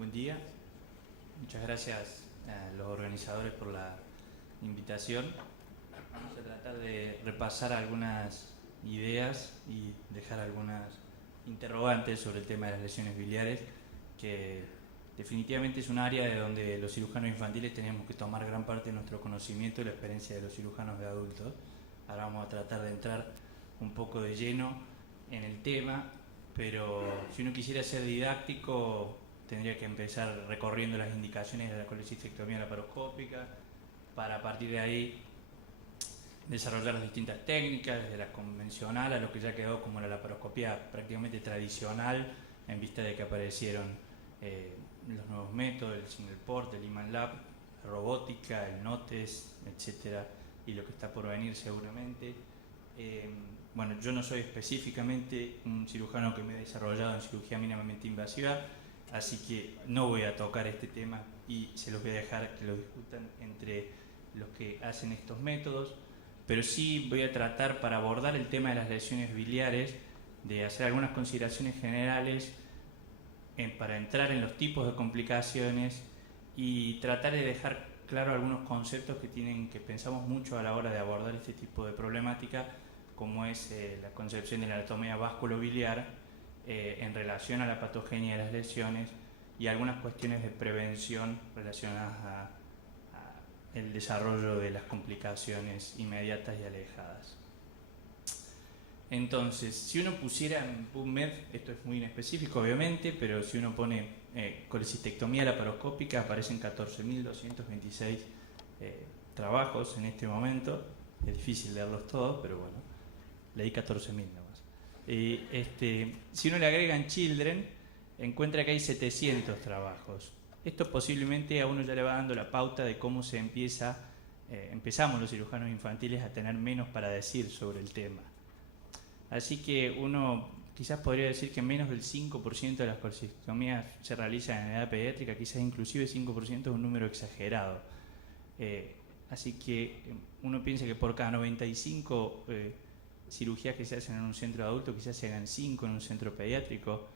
Buen día. Muchas gracias a los organizadores por la invitación. Vamos a tratar de repasar algunas ideas y dejar algunas interrogantes sobre el tema de las lesiones biliares, que definitivamente es un área de donde los cirujanos infantiles tenemos que tomar gran parte de nuestro conocimiento y la experiencia de los cirujanos de adultos. Ahora vamos a tratar de entrar un poco de lleno en el tema, pero si uno quisiera ser didáctico tendría que empezar recorriendo las indicaciones de la colecistectomía laparoscópica para a partir de ahí desarrollar las distintas técnicas, desde la convencional a lo que ya quedó como la laparoscopía prácticamente tradicional, en vista de que aparecieron los nuevos métodos, el single port, el Iman Lab, la robótica, el NOTES, etcétera, y lo que está por venir seguramente. Bueno, yo no soy específicamente un cirujano que me he desarrollado en cirugía mínimamente invasiva, así que no voy a tocar este tema y se los voy a dejar que lo discutan entre los que hacen estos métodos, pero sí voy a tratar, para abordar el tema de las lesiones biliares, de hacer algunas consideraciones generales para entrar en los tipos de complicaciones y tratar de dejar claro algunos conceptos que pensamos mucho a la hora de abordar este tipo de problemática, como es la concepción de la anatomía vasculobiliar en relación a la patogenia de las lesiones y algunas cuestiones de prevención relacionadas a el desarrollo de las complicaciones inmediatas y alejadas. Entonces, si uno pusiera en PubMed, esto es muy inespecífico obviamente, pero si uno pone colecistectomía laparoscópica, aparecen 14.226 trabajos en este momento. Es difícil leerlos todos, pero bueno, leí 14.000 nomás. Si uno le agrega en Children, encuentra que hay 700 trabajos. Esto posiblemente a uno ya le va dando la pauta de cómo se empezamos los cirujanos infantiles a tener menos para decir sobre el tema. Así que uno quizás podría decir que menos del 5% de las colecistectomías se realizan en edad pediátrica, quizás inclusive 5% es un número exagerado. Así que uno piensa que por cada 95 cirugías que se hacen en un centro de adultos, quizás se hagan 5 en un centro pediátrico,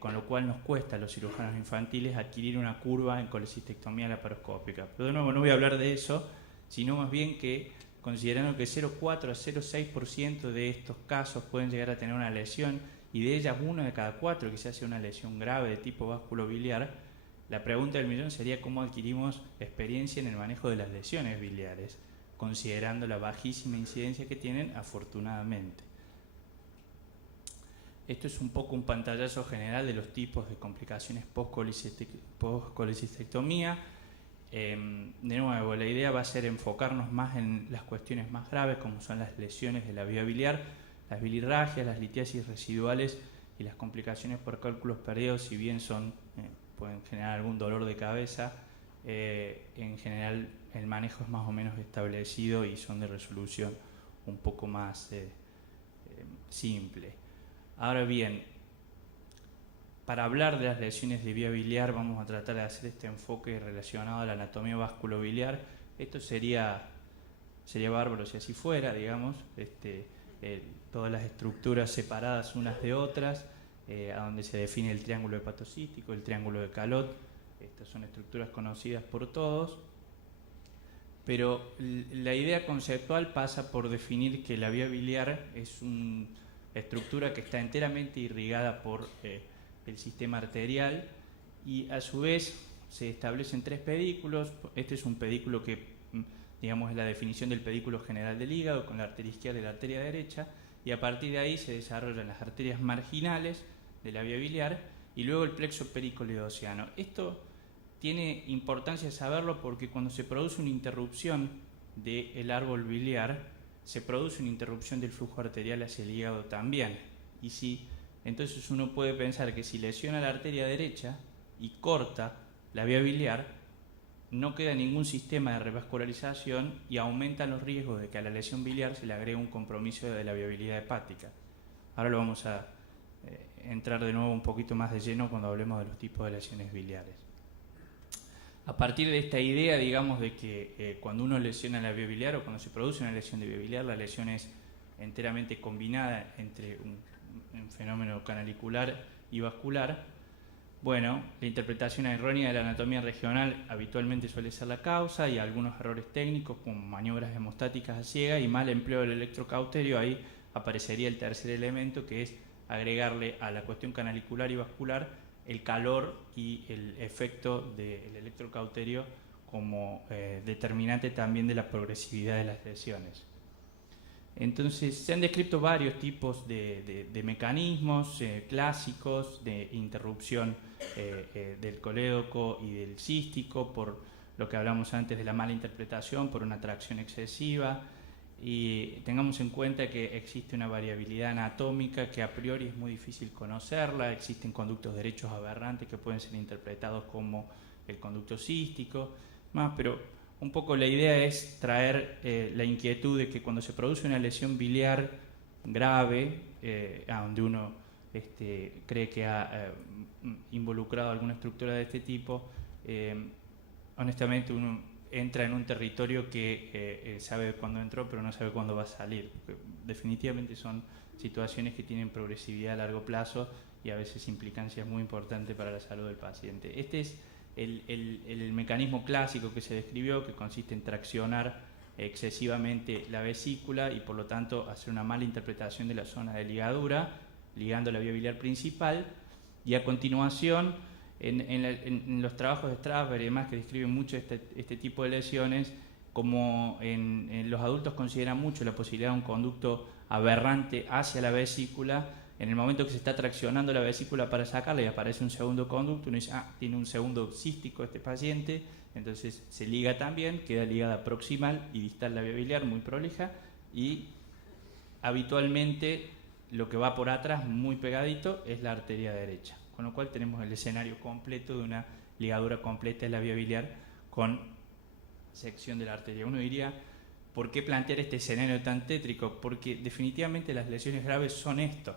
con lo cual nos cuesta a los cirujanos infantiles adquirir una curva en colecistectomía laparoscópica. Pero de nuevo no voy a hablar de eso, sino más bien que considerando que 0,4 a 0,6% de estos casos pueden llegar a tener una lesión y de ellas 1 de cada 4 quizás sea una lesión grave de tipo vasculobiliar, la pregunta del millón sería cómo adquirimos experiencia en el manejo de las lesiones biliares, considerando la bajísima incidencia que tienen, afortunadamente. Esto es un poco un pantallazo general de los tipos de complicaciones post-colecistectomía. De nuevo, la idea va a ser enfocarnos más en las cuestiones más graves, como son las lesiones de la vía biliar, las bilirragias, las litiasis residuales y las complicaciones por cálculos perdidos, si bien pueden generar algún dolor de cabeza, en general el manejo es más o menos establecido y son de resolución un poco más simple. Ahora bien, para hablar de las lesiones de vía biliar vamos a tratar de hacer este enfoque relacionado a la anatomía vasculobiliar. Esto sería bárbaro si así fuera, digamos, todas las estructuras separadas unas de otras, a donde se define el triángulo hepatocístico, el triángulo de Calot. Estas son estructuras conocidas por todos, pero la idea conceptual pasa por definir que la vía biliar es una estructura que está enteramente irrigada por el sistema arterial y a su vez se establecen 3 pedículos. Este es un pedículo que, digamos, es la definición del pedículo general del hígado con la arteria izquierda y la arteria derecha, y a partir de ahí se desarrollan las arterias marginales de la vía biliar y luego el plexo pericoledoceano. Esto tiene importancia saberlo porque cuando se produce una interrupción del árbol biliar, se produce una interrupción del flujo arterial hacia el hígado también. Entonces uno puede pensar que si lesiona la arteria derecha y corta la vía biliar, no queda ningún sistema de revascularización y aumentan los riesgos de que a la lesión biliar se le agregue un compromiso de la viabilidad hepática. Ahora lo vamos a entrar de nuevo un poquito más de lleno cuando hablemos de los tipos de lesiones biliares. A partir de esta idea, digamos, de que cuando uno lesiona la vía biliar o cuando se produce una lesión de vía biliar, la lesión es enteramente combinada entre un fenómeno canalicular y vascular, Bueno, la interpretación errónea de la anatomía regional habitualmente suele ser la causa, y algunos errores técnicos como maniobras hemostáticas a ciega y mal empleo del electrocauterio. Ahí aparecería el tercer elemento, que es agregarle a la cuestión canalicular y vascular el calor y el efecto del electrocauterio como determinante también de la progresividad de las lesiones. Entonces, se han descrito varios tipos de mecanismos clásicos de interrupción del colédoco y del cístico, por lo que hablamos antes de la mala interpretación, por una tracción excesiva. Y tengamos en cuenta que existe una variabilidad anatómica que a priori es muy difícil conocerla. Existen conductos derechos aberrantes que pueden ser interpretados como el conducto cístico, pero un poco la idea es traer la inquietud de que cuando se produce una lesión biliar grave, donde uno cree que ha involucrado alguna estructura de este tipo, honestamente uno entra en un territorio que sabe cuándo entró pero no sabe cuándo va a salir. Definitivamente son situaciones que tienen progresividad a largo plazo y a veces implicancias muy importantes para la salud del paciente. Este es el mecanismo clásico que se describió, que consiste en traccionar excesivamente la vesícula y por lo tanto hacer una mala interpretación de la zona de ligadura, ligando la vía biliar principal, y a continuación en los trabajos de Strasberg y demás que describen mucho este tipo de lesiones, como en los adultos consideran mucho la posibilidad de un conducto aberrante hacia la vesícula. En el momento que se está traccionando la vesícula para sacarla y aparece un segundo conducto, uno dice, tiene un segundo cístico este paciente, entonces se liga también, queda ligada proximal y distal la vía biliar, muy prolija, y habitualmente lo que va por atrás, muy pegadito, es la arteria derecha, con lo cual tenemos el escenario completo de una ligadura completa de la vía biliar con sección de la arteria. Uno diría, ¿por qué plantear este escenario tan tétrico? Porque definitivamente las lesiones graves son esto.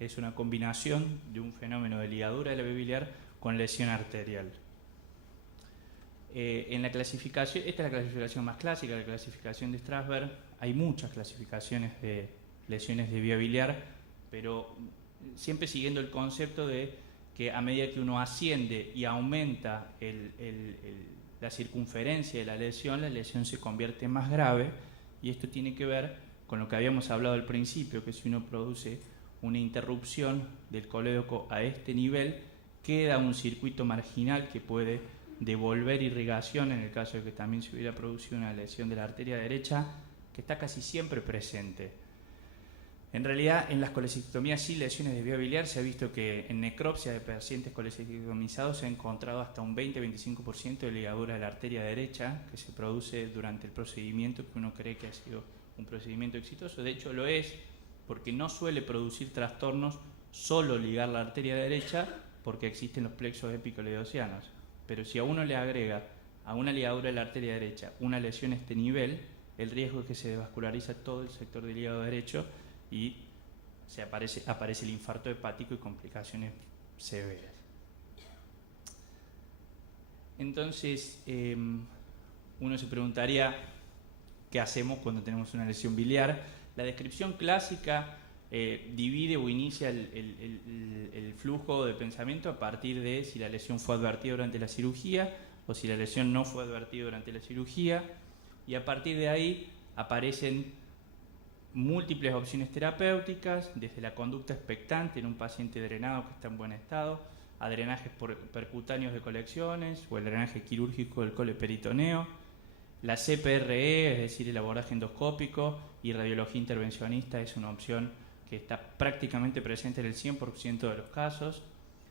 Es una combinación de un fenómeno de ligadura de la vía biliar con lesión arterial. En la clasificación, esta es la clasificación más clásica, la clasificación de Strasberg. Hay muchas clasificaciones de lesiones de vía biliar, pero siempre siguiendo el concepto de que a medida que uno asciende y aumenta la circunferencia de la lesión se convierte en más grave, y esto tiene que ver con lo que habíamos hablado al principio, que si uno produce una interrupción del colédoco a este nivel, queda un circuito marginal que puede devolver irrigación en el caso de que también se hubiera producido una lesión de la arteria derecha, que está casi siempre presente. En realidad, en las colecectomías sin lesiones de vía biliar se ha visto que en necropsia de pacientes colecectomizados se ha encontrado hasta un 20-25% de ligadura de la arteria derecha que se produce durante el procedimiento, que uno cree que ha sido un procedimiento exitoso. De hecho, lo es, porque no suele producir trastornos solo ligar la arteria derecha, porque existen los plexos epicoleidocianos. Pero si a uno le agrega a una ligadura de la arteria derecha una lesión a este nivel, el riesgo es que se desvasculariza todo el sector del hígado derecho y aparece el infarto hepático y complicaciones severas. Entonces, uno se preguntaría, ¿qué hacemos cuando tenemos una lesión biliar? La descripción clásica divide o inicia el flujo de pensamiento a partir de si la lesión fue advertida durante la cirugía o si la lesión no fue advertida durante la cirugía, y a partir de ahí aparecen múltiples opciones terapéuticas, desde la conducta expectante en un paciente drenado que está en buen estado, a drenajes percutáneos de colecciones o el drenaje quirúrgico del coloperitoneo, la CPRE, es decir, el abordaje endoscópico, y radiología intervencionista es una opción que está prácticamente presente en el 100% de los casos,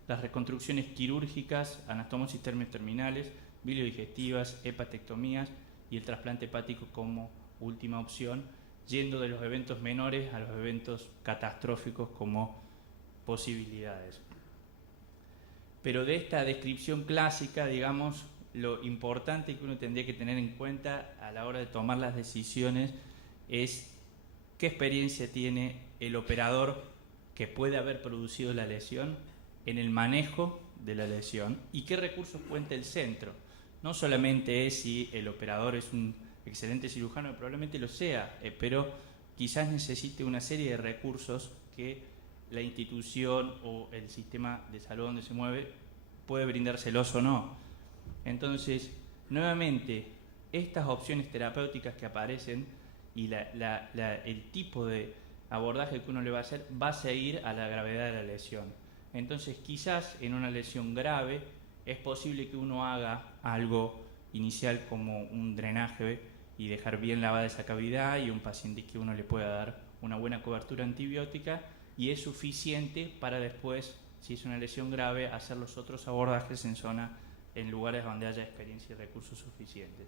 las reconstrucciones quirúrgicas, anastomosis terminales, biliodigestivas, hepatectomías y el trasplante hepático como última opción, yendo de los eventos menores a los eventos catastróficos como posibilidades. Pero de esta descripción clásica, digamos, lo importante que uno tendría que tener en cuenta a la hora de tomar las decisiones es qué experiencia tiene el operador que puede haber producido la lesión en el manejo de la lesión y qué recursos cuenta el centro. No solamente es si el operador es un excelente cirujano, probablemente lo sea, pero quizás necesite una serie de recursos que la institución o el sistema de salud donde se mueve puede brindárselos o no. Entonces, nuevamente, estas opciones terapéuticas que aparecen y el tipo de abordaje que uno le va a hacer va a seguir a la gravedad de la lesión. Entonces, quizás en una lesión grave es posible que uno haga algo inicial como un drenaje y dejar bien lavada esa cavidad, y un paciente que uno le pueda dar una buena cobertura antibiótica, y es suficiente para después, si es una lesión grave, hacer los otros abordajes en lugares donde haya experiencia y recursos suficientes.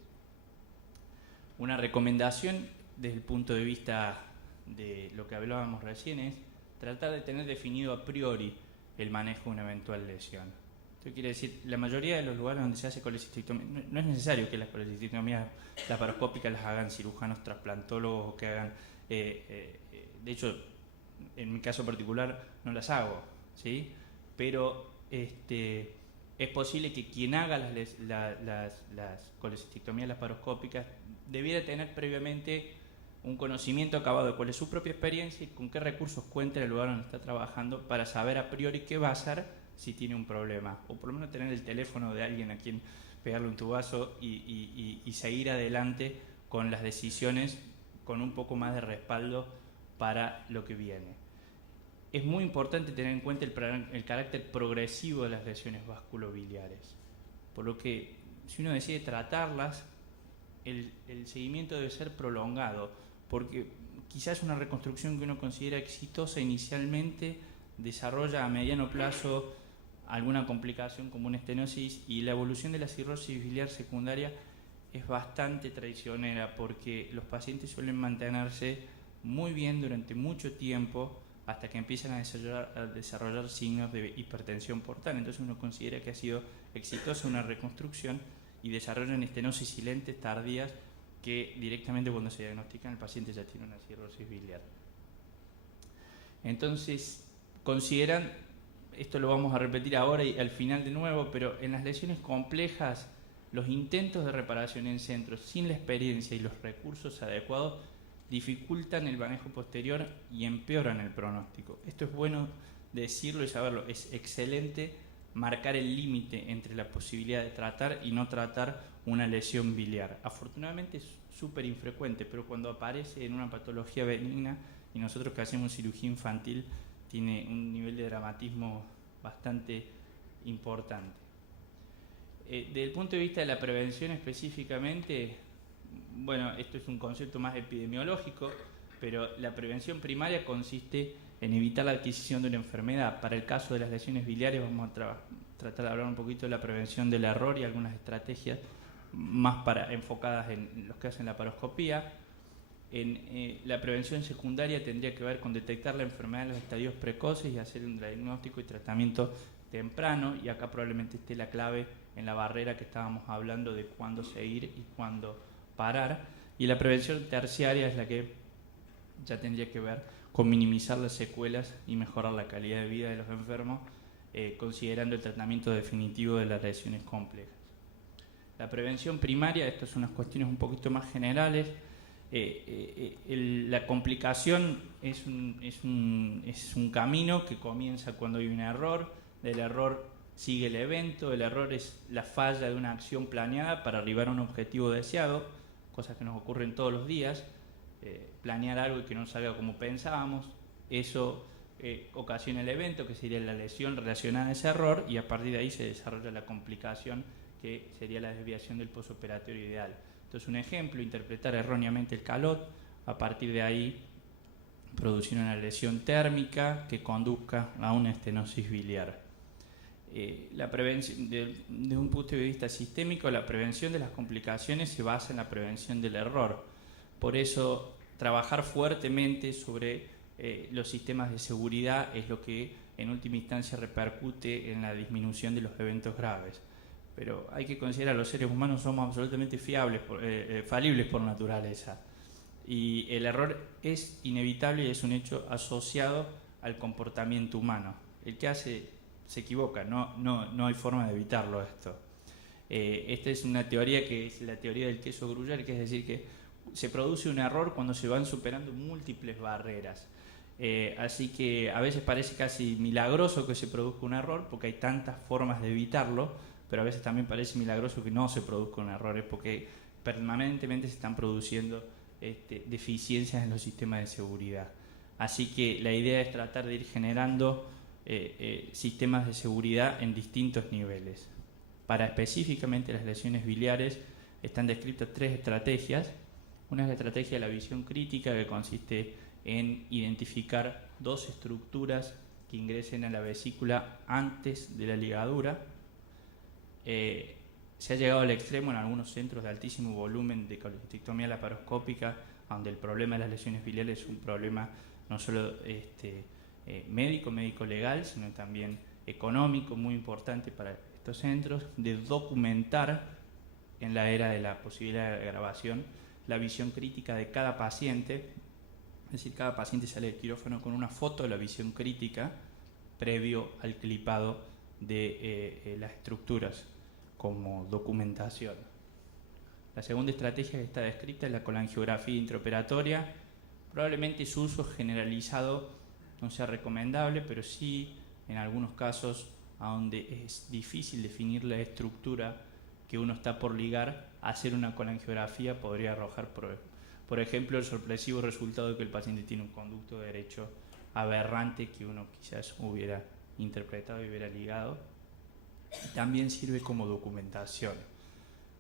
Una recomendación desde el punto de vista de lo que hablábamos recién es tratar de tener definido a priori el manejo de una eventual lesión. Esto quiere decir, la mayoría de los lugares donde se hace colecistectomía, no es necesario que las colecistectomías laparoscópicas las hagan cirujanos trasplantólogos o que hagan, de hecho, en mi caso particular no las hago, ¿sí? Pero es posible que quien haga las colecistectomías laparoscópicas debiera tener previamente un conocimiento acabado de cuál es su propia experiencia y con qué recursos cuenta en el lugar donde está trabajando, para saber a priori qué va a hacer si tiene un problema, o por lo menos tener el teléfono de alguien a quien pegarle un tubazo y seguir adelante con las decisiones con un poco más de respaldo para lo que viene. Es muy importante tener en cuenta el carácter progresivo de las lesiones vasculobiliares, por lo que si uno decide tratarlas, el seguimiento debe ser prolongado, porque quizás una reconstrucción que uno considera exitosa inicialmente desarrolla a mediano plazo alguna complicación como una estenosis, y la evolución de la cirrosis biliar secundaria es bastante traicionera, porque los pacientes suelen mantenerse muy bien durante mucho tiempo hasta que empiezan a desarrollar signos de hipertensión portal. Entonces uno considera que ha sido exitosa una reconstrucción y desarrollan estenosis silentes tardías que directamente cuando se diagnostican el paciente ya tiene una cirrosis biliar. Entonces consideran, esto lo vamos a repetir ahora y al final de nuevo, pero en las lesiones complejas los intentos de reparación en centros sin la experiencia y los recursos adecuados dificultan el manejo posterior y empeoran el pronóstico. Esto es bueno decirlo y saberlo. Es excelente marcar el límite entre la posibilidad de tratar y no tratar una lesión biliar. Afortunadamente es súper infrecuente, pero cuando aparece en una patología benigna, y nosotros que hacemos cirugía infantil, tiene un nivel de dramatismo bastante importante. Desde el punto de vista de la prevención específicamente, bueno, esto es un concepto más epidemiológico, pero la prevención primaria consiste en evitar la adquisición de una enfermedad. Para el caso de las lesiones biliares vamos a tratar de hablar un poquito de la prevención del error y algunas estrategias más enfocadas en los que hacen la laparoscopía. La prevención secundaria tendría que ver con detectar la enfermedad en los estadios precoces y hacer un diagnóstico y tratamiento temprano, y acá probablemente esté la clave en la barrera que estábamos hablando de cuándo seguir y cuándo parar. Y la prevención terciaria es la que ya tendría que ver con minimizar las secuelas y mejorar la calidad de vida de los enfermos, considerando el tratamiento definitivo de las lesiones complejas. La prevención primaria, estas son unas cuestiones un poquito más generales. La complicación es un camino que comienza cuando hay un error. Del error sigue el evento. El error es la falla de una acción planeada para arribar a un objetivo deseado, cosas que nos ocurren todos los días. Planear algo y que no salga como pensábamos, eso ocasiona el evento, que sería la lesión relacionada a ese error, y a partir de ahí se desarrolla la complicación, que sería la desviación del posoperatorio ideal. Entonces, un ejemplo, interpretar erróneamente el calot, a partir de ahí producir una lesión térmica que conduzca a una estenosis biliar. La prevención, desde un punto de vista sistémico, la prevención de las complicaciones se basa en la prevención del error. Por eso, trabajar fuertemente sobre los sistemas de seguridad es lo que en última instancia repercute en la disminución de los eventos graves. Pero hay que considerar que los seres humanos somos absolutamente falibles por naturaleza. Y el error es inevitable y es un hecho asociado al comportamiento humano. El que hace se equivoca, no hay forma de evitarlo esto. Esta es una teoría que es la teoría del queso Gruyère, que es decir que se produce un error cuando se van superando múltiples barreras. Así que a veces parece casi milagroso que se produzca un error porque hay tantas formas de evitarlo, pero a veces también parece milagroso que no se produzca un error, porque permanentemente se están produciendo deficiencias en los sistemas de seguridad. Así que la idea es tratar de ir generando sistemas de seguridad en distintos niveles. Para específicamente las lesiones biliares están descritas 3 estrategias. Una es la estrategia de la visión crítica, que consiste en identificar 2 estructuras que ingresen a la vesícula antes de la ligadura. Se ha llegado al extremo en algunos centros de altísimo volumen de colecistectomía laparoscópica, donde el problema de las lesiones biliares es un problema no solo médico-legal, sino también económico, muy importante para estos centros, de documentar en la era de la posibilidad de grabación la visión crítica de cada paciente. Es decir, cada paciente sale del quirófano con una foto de la visión crítica previo al clipado de las estructuras como documentación. La segunda estrategia que está descrita es la colangiografía intraoperatoria. Probablemente su uso generalizado no sea recomendable, pero sí en algunos casos a donde es difícil definir la estructura que uno está por ligar, hacer una colangiografía podría arrojar, por ejemplo, el sorpresivo resultado de que el paciente tiene un conducto derecho aberrante que uno quizás hubiera interpretado y hubiera ligado. También sirve como documentación.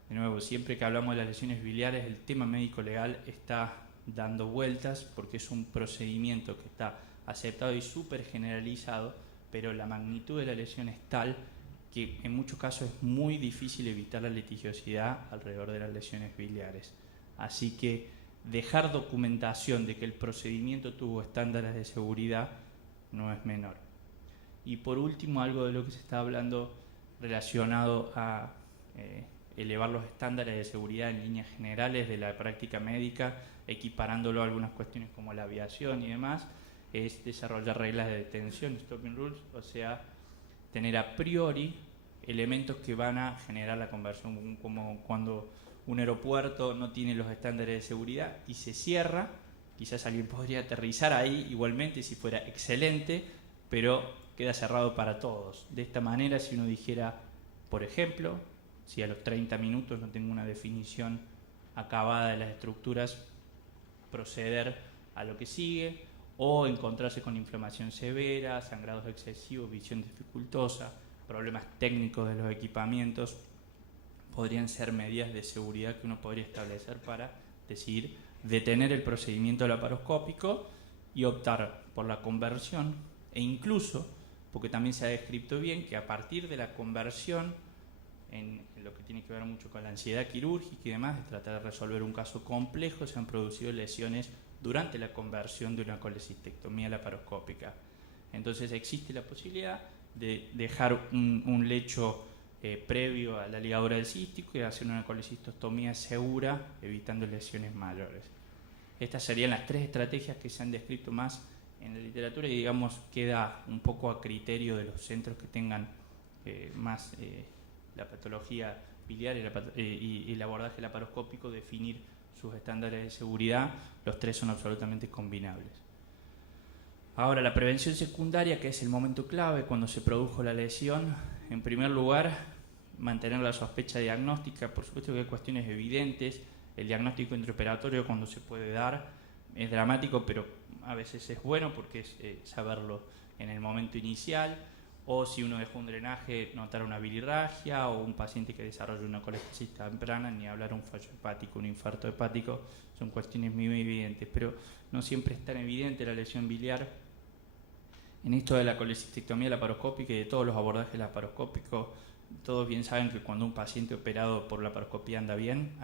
De nuevo, siempre que hablamos de las lesiones biliares, el tema médico-legal está dando vueltas porque es un procedimiento que está aceptado y súper generalizado, pero la magnitud de la lesión es tal que en muchos casos es muy difícil evitar la litigiosidad alrededor de las lesiones biliares. Así que dejar documentación de que el procedimiento tuvo estándares de seguridad no es menor. Y por último, algo de lo que se está hablando relacionado a elevar los estándares de seguridad en líneas generales de la práctica médica, equiparándolo a algunas cuestiones como la aviación y demás, es desarrollar reglas de detención, stopping rules, o sea, tener a priori elementos que van a generar la conversión, como cuando un aeropuerto no tiene los estándares de seguridad y se cierra, quizás alguien podría aterrizar ahí igualmente si fuera excelente, pero queda cerrado para todos. De esta manera, si uno dijera, por ejemplo, si a los 30 minutos no tengo una definición acabada de las estructuras, proceder a lo que sigue, o encontrarse con inflamación severa, sangrados excesivos, visión dificultosa, problemas técnicos de los equipamientos, podrían ser medidas de seguridad que uno podría establecer para decidir detener el procedimiento laparoscópico y optar por la conversión, e incluso, porque también se ha descrito bien, que a partir de la conversión, en lo que tiene que ver mucho con la ansiedad quirúrgica y demás, de tratar de resolver un caso complejo, se han producido lesiones durante la conversión de una colecistectomía laparoscópica. Entonces existe la posibilidad de dejar un lecho previo a la ligadura del cístico y hacer una colecistostomía segura, evitando lesiones mayores. Estas serían las 3 estrategias que se han descrito más en la literatura y, digamos, queda un poco a criterio de los centros que tengan más la patología biliar y el abordaje laparoscópico, definir sus estándares de seguridad. Los 3 son absolutamente combinables. Ahora, la prevención secundaria, que es el momento clave cuando se produjo la lesión. En primer lugar, mantener la sospecha diagnóstica. Por supuesto que hay cuestiones evidentes. El diagnóstico intraoperatorio, cuando se puede dar, es dramático, pero a veces es bueno porque es saberlo en el momento inicial. O si uno dejó un drenaje, notar una bilirragia, o un paciente que desarrolla una colestesis temprana, ni hablar un fallo hepático, un infarto hepático, son cuestiones muy evidentes, pero no siempre es tan evidente la lesión biliar. En esto de la colecistectomía laparoscópica y de todos los abordajes laparoscópicos, todos bien saben que cuando un paciente operado por laparoscopía anda bien,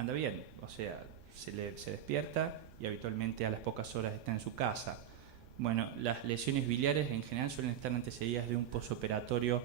o sea, se despierta y habitualmente a las pocas horas está en su casa. Bueno, las lesiones biliares en general suelen estar antecedidas de un posoperatorio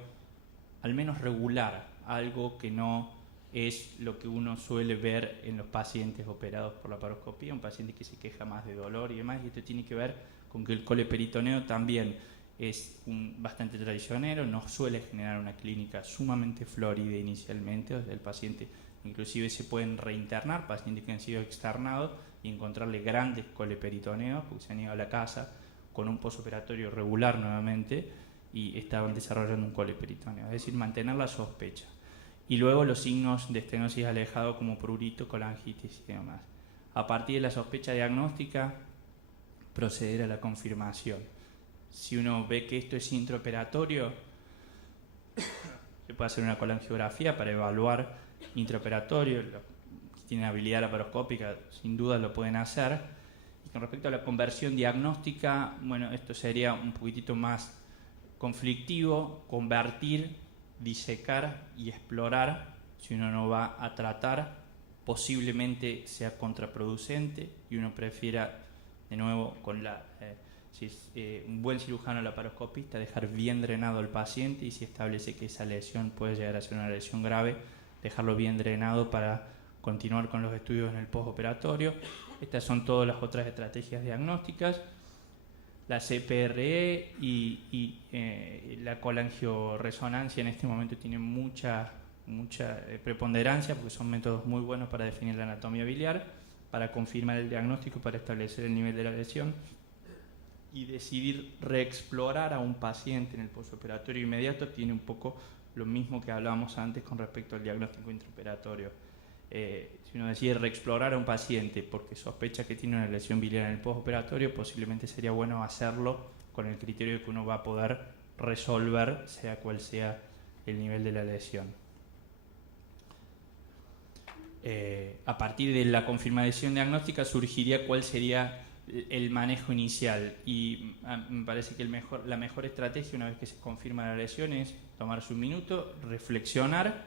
al menos regular, algo que no es lo que uno suele ver en los pacientes operados por laparoscopía, un paciente que se queja más de dolor y demás, y esto tiene que ver con que el coleperitoneo también es bastante traicionero, no suele generar una clínica sumamente florida inicialmente, el paciente inclusive se pueden reinternar, pacientes que han sido externados, y encontrarle grandes coleperitoneos porque se han ido a la casa con un postoperatorio regular nuevamente y estaban desarrollando un coliperitoneo, es decir, mantener la sospecha. Y luego los signos de estenosis alejado como prurito, colangitis y demás. A partir de la sospecha diagnóstica, proceder a la confirmación. Si uno ve que esto es intraoperatorio, se puede hacer una colangiografía para evaluar intraoperatorio. Los que tienen habilidad laparoscópica sin duda lo pueden hacer. Y con respecto a la conversión diagnóstica, bueno, esto sería un poquitito más conflictivo, convertir, disecar y explorar. Si uno no va a tratar, posiblemente sea contraproducente y uno prefiera, de nuevo, con si es un buen cirujano laparoscopista, dejar bien drenado al paciente, y si establece que esa lesión puede llegar a ser una lesión grave, dejarlo bien drenado para continuar con los estudios en el postoperatorio. Estas son todas las otras estrategias diagnósticas. La CPRE y la colangioresonancia en este momento tienen mucha preponderancia, porque son métodos muy buenos para definir la anatomía biliar, para confirmar el diagnóstico, para establecer el nivel de la lesión y decidir reexplorar a un paciente en el postoperatorio inmediato. Tiene un poco lo mismo que hablábamos antes con respecto al diagnóstico intraoperatorio. Si uno decide reexplorar a un paciente porque sospecha que tiene una lesión biliar en el postoperatorio, posiblemente sería bueno hacerlo con el criterio de que uno va a poder resolver sea cual sea el nivel de la lesión. A partir de la confirmación diagnóstica surgiría cuál sería el manejo inicial, y me parece que la mejor estrategia, una vez que se confirma la lesión, es tomarse un minuto, reflexionar,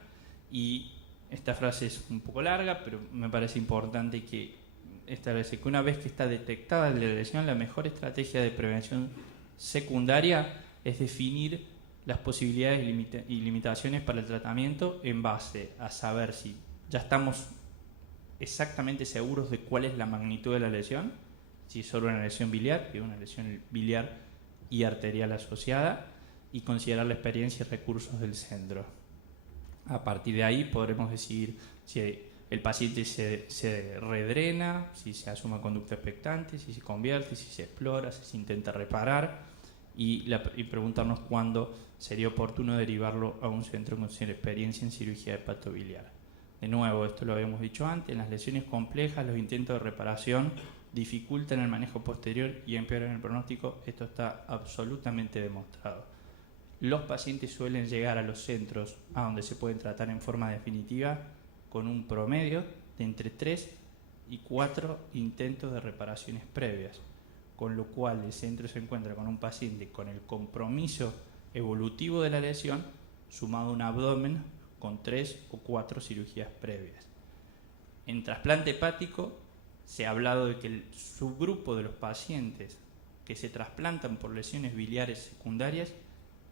y esta frase es un poco larga, pero me parece importante que establece que una vez que está detectada la lesión, la mejor estrategia de prevención secundaria es definir las posibilidades y limitaciones para el tratamiento en base a saber si ya estamos exactamente seguros de cuál es la magnitud de la lesión, si es solo una lesión biliar, que es una lesión biliar y arterial asociada, y considerar la experiencia y recursos del centro. A partir de ahí podremos decidir si el paciente se redrena, si se asume conducta expectante, si se convierte, si se explora, si se intenta reparar, y preguntarnos cuándo sería oportuno derivarlo a un centro con experiencia en cirugía hepatobiliar. De nuevo, esto lo habíamos dicho antes, en las lesiones complejas los intentos de reparación dificultan el manejo posterior y empeoran el pronóstico. Esto está absolutamente demostrado. Los pacientes suelen llegar a los centros a donde se pueden tratar en forma definitiva con un promedio de entre 3 y 4 intentos de reparaciones previas, con lo cual el centro se encuentra con un paciente con el compromiso evolutivo de la lesión sumado a un abdomen con 3 o 4 cirugías previas. En trasplante hepático se ha hablado de que el subgrupo de los pacientes que se trasplantan por lesiones biliares secundarias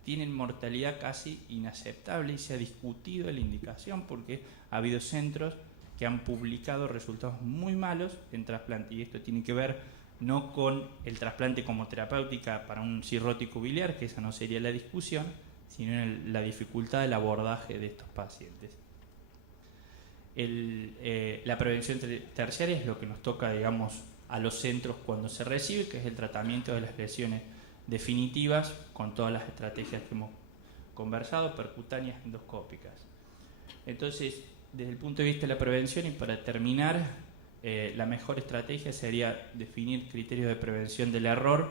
tienen mortalidad casi inaceptable, y se ha discutido la indicación porque ha habido centros que han publicado resultados muy malos en trasplante, y esto tiene que ver no con el trasplante como terapéutica para un cirrótico biliar, que esa no sería la discusión, sino en la dificultad del abordaje de estos pacientes. La prevención terciaria es lo que nos toca, digamos, a los centros cuando se recibe, que es el tratamiento de las lesiones definitivas con todas las estrategias que hemos conversado, percutáneas, endoscópicas. Entonces, desde el punto de vista de la prevención, y para terminar, la mejor estrategia sería definir criterios de prevención del error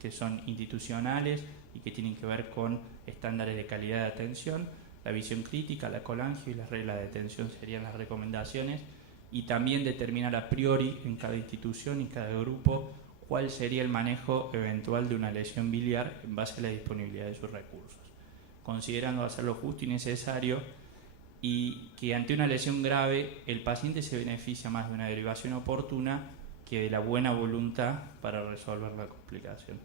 que son institucionales y que tienen que ver con estándares de calidad de atención. La visión crítica, la colangio y las reglas de atención serían las recomendaciones, y también determinar a priori en cada institución y cada grupo cuál sería el manejo eventual de una lesión biliar en base a la disponibilidad de sus recursos, considerando hacerlo justo y necesario, y que ante una lesión grave el paciente se beneficia más de una derivación oportuna que de la buena voluntad para resolver la complicación.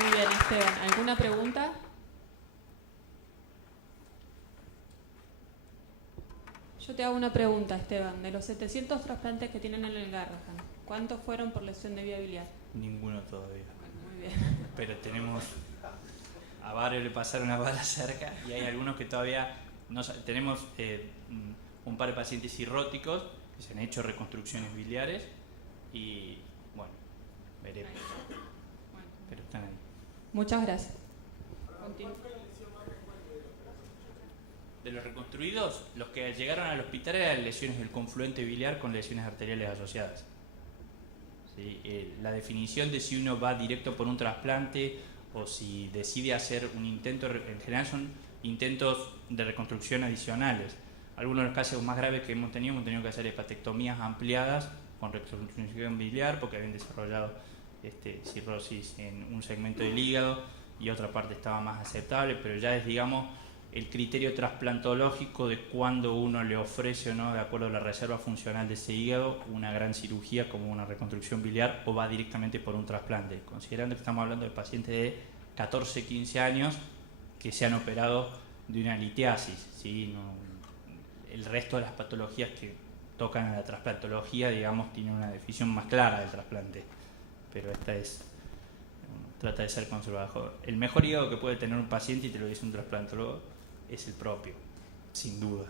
Muy bien, Esteban. ¿Alguna pregunta? Yo te hago una pregunta, Esteban. De los 700 trasplantes que tienen en el Garrahan, ¿cuántos fueron por lesión de vía biliar? Ninguno todavía. Muy bien. Pero tenemos, a varios le pasaron una bala cerca, y hay algunos que todavía no tenemos un par de pacientes cirróticos que se han hecho reconstrucciones biliares y bueno, veremos. Pero están ahí. Muchas gracias. Continúa. De los reconstruidos, los que llegaron al hospital eran lesiones del confluente biliar con lesiones arteriales asociadas. ¿Sí? La definición de si uno va directo por un trasplante o si decide hacer un intento, en general son intentos de reconstrucción adicionales. Algunos de los casos más graves que hemos tenido que hacer hepatectomías ampliadas con reconstrucción biliar porque habían desarrollado cirrosis en un segmento del hígado y otra parte estaba más aceptable, pero ya es, digamos, el criterio trasplantológico de cuando uno le ofrece o no, de acuerdo a la reserva funcional de ese hígado, una gran cirugía como una reconstrucción biliar o va directamente por un trasplante, considerando que estamos hablando de pacientes de 14, 15 años que se han operado de una litiasis, ¿sí? El resto de las patologías que tocan a la trasplantología, digamos, tienen una definición más clara del trasplante, pero esta trata de ser conservador. El mejor hígado que puede tener un paciente, y te lo dice un trasplantólogo, es el propio, sin duda.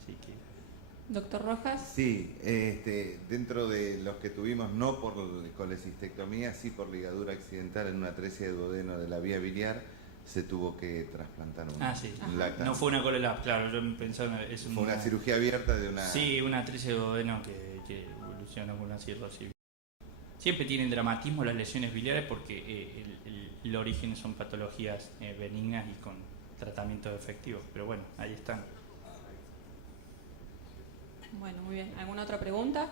Así que... Doctor Rojas. Sí, dentro de los que tuvimos, no por colecistectomía, sí por ligadura accidental en una atresia de duodeno de la vía biliar, se tuvo que trasplantar un lactante. No fue una colelap, claro, yo pensaba... Fue una cirugía abierta de una... Sí, una atresia de duodeno que evolucionó con una cirrosis. Siempre tienen dramatismo las lesiones biliares porque el origen son patologías benignas y con tratamientos efectivos, pero bueno, ahí están. Bueno, muy bien. ¿Alguna otra pregunta?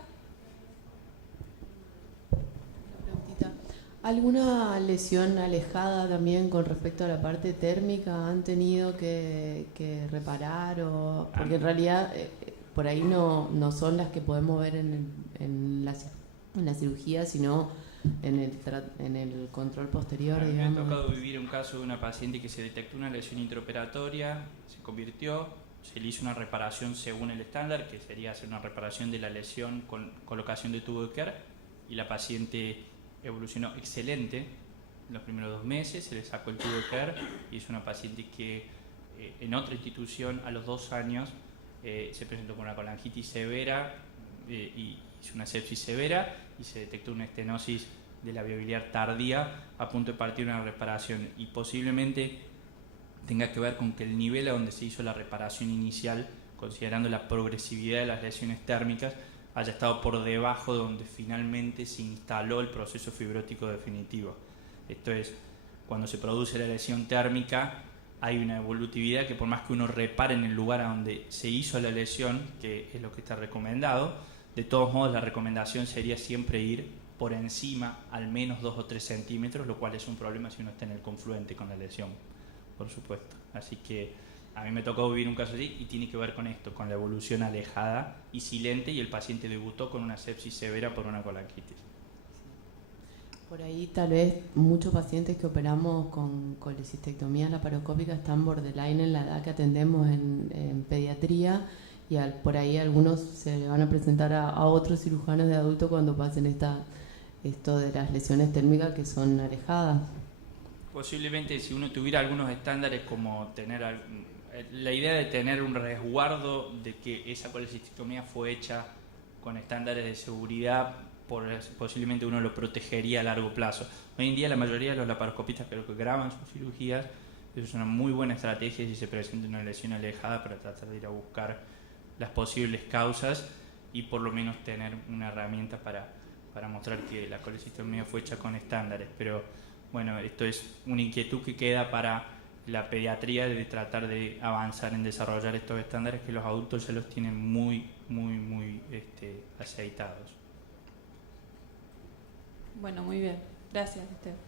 ¿Alguna lesión alejada también con respecto a la parte térmica han tenido que reparar? Porque en realidad por ahí no son las que podemos ver en la cirugía, sino en el control posterior, digamos. Me ha tocado vivir un caso de una paciente que se detectó una lesión intraoperatoria, se convirtió, se le hizo una reparación según el estándar, que sería hacer una reparación de la lesión con colocación de tubo de Kerr, y la paciente evolucionó excelente en los primeros 2 meses, se le sacó el tubo de Kerr, y es una paciente que en otra institución a los 2 años se presentó con una colangitis severa y hizo una sepsis severa y se detectó una estenosis de la vía biliar tardía a punto de partir una reparación, y posiblemente tenga que ver con que el nivel a donde se hizo la reparación inicial, considerando la progresividad de las lesiones térmicas, haya estado por debajo de donde finalmente se instaló el proceso fibrótico definitivo. Esto es, cuando se produce la lesión térmica hay una evolutividad que por más que uno repare en el lugar a donde se hizo la lesión, que es lo que está recomendado, de todos modos la recomendación sería siempre ir por encima al menos 2 o 3 centímetros, lo cual es un problema si uno está en el confluente con la lesión, por supuesto. Así que a mí me tocó vivir un caso así y tiene que ver con esto, con la evolución alejada y silente, y el paciente debutó con una sepsis severa por una colangitis. Por ahí tal vez muchos pacientes que operamos con colecistectomía laparoscópica están borderline en la edad que atendemos en pediatría, y por ahí algunos se van a presentar a otros cirujanos de adulto cuando pasen esto de las lesiones térmicas que son alejadas. Posiblemente si uno tuviera algunos estándares como tener la idea de tener un resguardo de que esa colecistectomía fue hecha con estándares de seguridad, posiblemente uno lo protegería a largo plazo. Hoy en día la mayoría de los laparoscopistas que graban sus cirugías, eso es una muy buena estrategia si se presenta una lesión alejada para tratar de ir a buscar las posibles causas y por lo menos tener una herramienta para mostrar que la colecistectomía fue hecha con estándares. Pero bueno, esto es una inquietud que queda para la pediatría, de tratar de avanzar en desarrollar estos estándares que los adultos ya los tienen muy aceitados. Bueno, muy bien. Gracias, Esteban.